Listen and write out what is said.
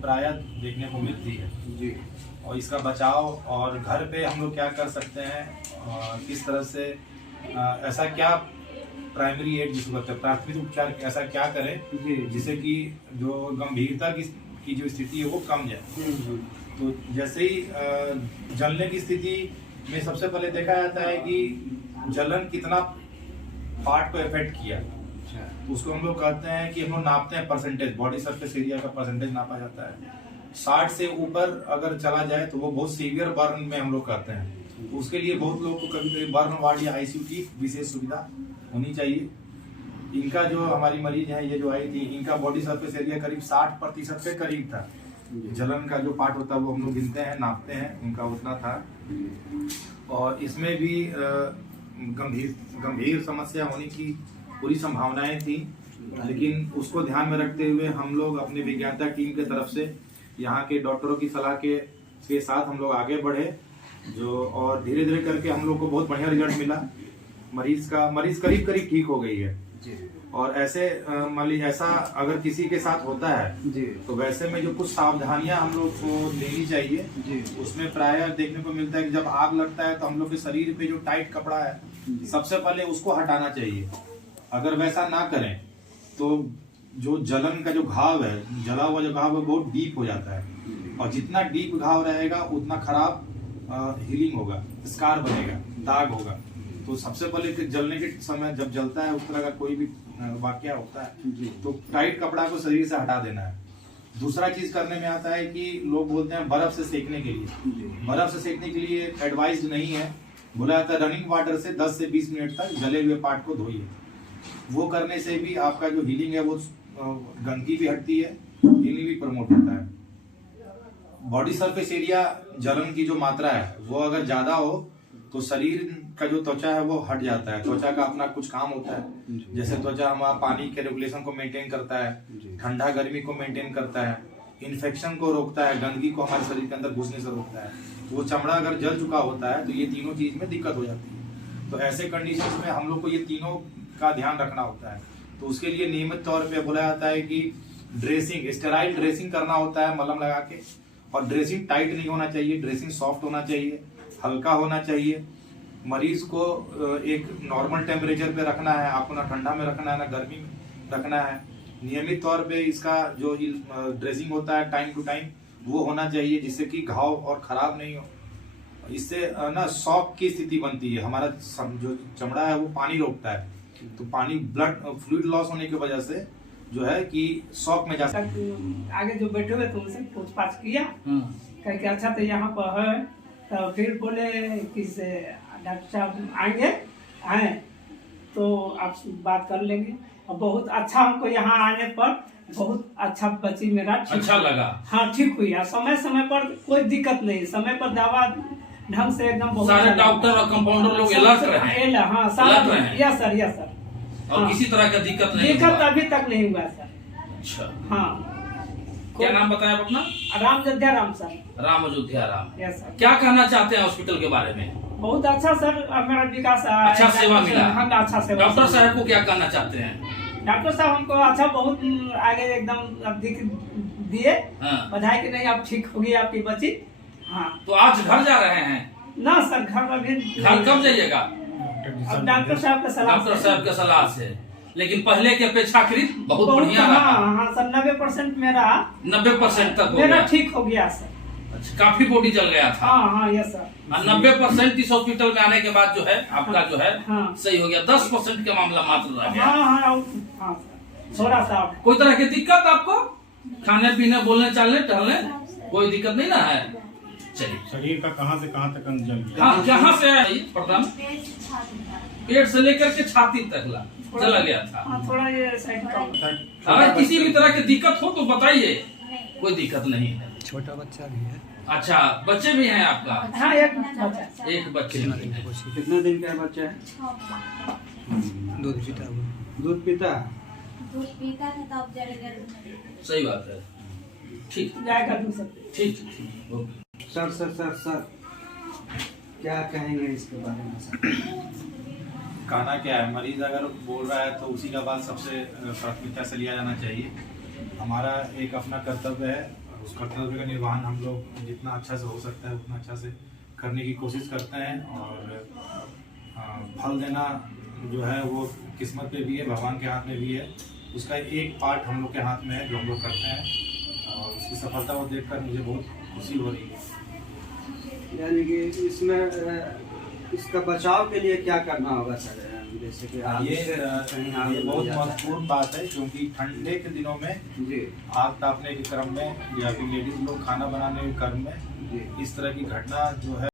प्रायः देखने को मिलती है जी। और इसका बचाव और घर पे हम लोग क्या कर सकते हैं, किस तरह से ऐसा क्या प्राइमरी एड जिसको कहते हैं प्राथमिक उपचार, ऐसा क्या करें जिससे कि जो गंभीरता की जो स्थिति है वो कम जाए। तो जैसे ही जलने की स्थिति में सबसे पहले देखा जाता है कि जलन कितना पार्ट को इफेक्ट किया, तो उसको हम लोग कहते हैं कि हम लोग नापते हैं परसेंटेज, बॉडी सरफेस एरिया का परसेंटेज नापा जाता है। 60 से ऊपर अगर चला जाए तो वो बहुत सीवियर बर्न में हम लोग कहते हैं। तो उसके लिए बहुत लोगों को कभी कभी बर्न वार्ड या आईसीयू की विशेष सुविधा होनी चाहिए। इनका जो हमारी मरीज है ये जो आई थी, इनका बॉडी सरफेस एरिया करीब 60% के करीब था। जलन का जो पार्ट होता है वो हम लोग गिनते हैं, नापते हैं, उनका उतना था। और इसमें भी गंभीर समस्या होने की पूरी संभावनाएं थी, लेकिन उसको ध्यान में रखते हुए हम लोग अपने विज्ञानता टीम के तरफ से यहाँ के डॉक्टरों की सलाह के साथ हम लोग आगे बढ़े और धीरे धीरे करके हम लोग को बहुत बढ़िया रिजल्ट मिला। मरीज करीब ठीक हो गई है जी। और ऐसे मान लीजिए ऐसा अगर किसी के साथ होता है जी, तो वैसे में जो कुछ सावधानियां हम लोग को लेनी चाहिए जी। उसमें प्रायः देखने को मिलता है कि जब आग लगता है तो हम लोग के शरीर पे जो टाइट कपड़ा है सबसे पहले उसको हटाना चाहिए। अगर वैसा ना करें तो जो जलन का जो घाव है, जला हुआ जो घाव है बहुत डीप हो जाता है, और जितना डीप घाव रहेगा उतना खराब हीलिंग होगा, स्कार बनेगा, दाग होगा। तो सबसे पहले जलने के समय जब जलता है उस तरह का कोई भी वाकया होता है तो टाइट कपड़ा को शरीर से हटा देना है। दूसरा चीज करने में आता है कि लोग बोलते हैं बर्फ से सेकने के लिए। बर्फ से सेकने के लिए एडवाइज नहीं है, बोला जाता है रनिंग वाटर से 10 से 20 मिनट तक जले हुए पार्ट को धोइए। वो करने से भी आपका जो हीलिंग है वो गंदगी भी हटती है, हीलिंग भी प्रमोट होता है। बॉडी सरफेस एरिया जलन की जो मात्रा है वो अगर ज्यादा हो तो शरीर का जो त्वचा है वो हट जाता है। त्वचा का अपना कुछ काम होता है, जैसे त्वचा हमारा पानी के रेगुलेशन को मेंटेन करता है, ठंडा गर्मी को मेंटेन करता है, इन्फेक्शन को रोकता है, गंदगी को हमारे शरीर के अंदर घुसने से रोकता है। वो चमड़ा अगर जल चुका होता है तो ये तीनों चीज में दिक्कत हो जाती है। तो ऐसे कंडीशन में हम लोग को ये तीनों का ध्यान रखना होता है। तो उसके लिए नियमित तौर पे बोला जाता है कि ड्रेसिंग, स्टेराइल ड्रेसिंग करना होता है मलहम लगा के। और ड्रेसिंग टाइट नहीं होना चाहिए, ड्रेसिंग सॉफ्ट होना चाहिए, हल्का होना चाहिए। मरीज को एक नॉर्मल टेम्परेचर पे रखना है, आपको ना ठंडा में रखना है ना गर्मी में रखना है। नियमित तौर पे इसका जो ड्रेसिंग होता है टाइम टू टाइम वो होना चाहिए, जिससे कि घाव और खराब नहीं हो। इससे ना शॉक की स्थिति बनती है, हमारा जो चमड़ा है वो पानी रोकता है, तो पानी ब्लड फ्लूइड लॉस होने की वजह से जो है कि शॉक में जा सकता है। आगे जो बैठे हुए थे उनसे पूछताछ किया, कह के अच्छा तो यहाँ पर है, तो फिर बोले कि डॉक्टर साहब आए तो आप बात कर लेंगे। और बहुत अच्छा हमको यहाँ आने पर बहुत अच्छा बच्ची मेरा अच्छा लगा। हाँ ठीक हुई है, समय समय पर कोई दिक्कत नहीं, समय पर दवा ढंग से एकदम बहुत सारे डॉक्टर और कंपाउंडर लोग अलर्ट रहे। हाँ सारा यस सर और हाँ। किसी तरह का दिक्कत नहीं, दिक्कत अभी तक नहीं हुआ सर। अच्छा हाँ। क्या नाम बताया आप अपना? Ram Ayodhya Ram sir. Ram Ayodhya Ram. Yes sir. क्या कहना चाहते हैं हॉस्पिटल के बारे में? बहुत अच्छा सर, मेरा विकास अच्छा सेवा मिला। हाँ अच्छा सेवा। डॉक्टर साहब को क्या कहना चाहते हैं? डॉक्टर साहब हमको अच्छा बहुत आगे एकदम दिए, बधाई कि नहीं आप ठीक होगी आपकी बच्ची। हाँ तो आज घर जा रहे हैं? ना सर घर अभी। घर कब जाइएगा? अब डॉक्टर साहब के सलाह, डॉक्टर साहब के सलाह से। लेकिन पहले के अपेक्षाकृत बहुत बढ़िया रहा। हाँ सर 90% मेरा 90% तक हो मेरा गया। ठीक हो गया सर। अच्छा काफी बॉडी जल गया था। हाँ यस सर। 90% इस हॉस्पिटल में आने के बाद जो है आपका जो है सही हो गया। 10% का मामला मात्र रह गया। हाँ थोड़ा सा। कोई तरह की दिक्कत आपको खाने पीने बोलने चलने टहलने कोई दिक्कत नहीं ना है? चलिए शरीर का कहाँ से कहाँ तक जल गया? हाँ कहाँ से प्रथम पेट से लेकर के छाती तक चला गया था। थोड़ा ये साइड का। अगर किसी भी तरह की दिक्कत हो तो बताइए, कोई दिक्कत नहीं है। छोटा बच्चा भी है। अच्छा बच्चे भी हैं आपका? हाँ एक बच्चा। एक बच्चे। कितना दिन का बच्चा है? दूध पीता दूध पीता था तब जल। सही बात है। ठीक जाएगा दूसरा। ठीक सर क्या कहेंगे इसके बारे में सर? कहना क्या है, मरीज अगर बोल रहा है तो उसी का बात सबसे प्राथमिकता से लिया जाना चाहिए। हमारा एक अपना कर्तव्य है उस कर्तव्य का निर्वहन हम लोग जितना अच्छा से हो सकता है उतना अच्छा से करने की कोशिश करते हैं। और फल देना जो है वो किस्मत पे भी है, भगवान के हाथ में भी है। उसका एक पार्ट हम लोग के हाथ में है जो हम लोग करते हैं, और उसकी सफलता को देखकर मुझे बहुत खुशी हो रही है। यानी कि इसमें इसका बचाव के लिए क्या करना होगा सर? जैसे कि ये बहुत महत्वपूर्ण बात है, क्योंकि ठंडे के दिनों में जी आग तापने के क्रम में या फिर लेडीज लोग खाना बनाने के क्रम में जी इस तरह की घटना जो है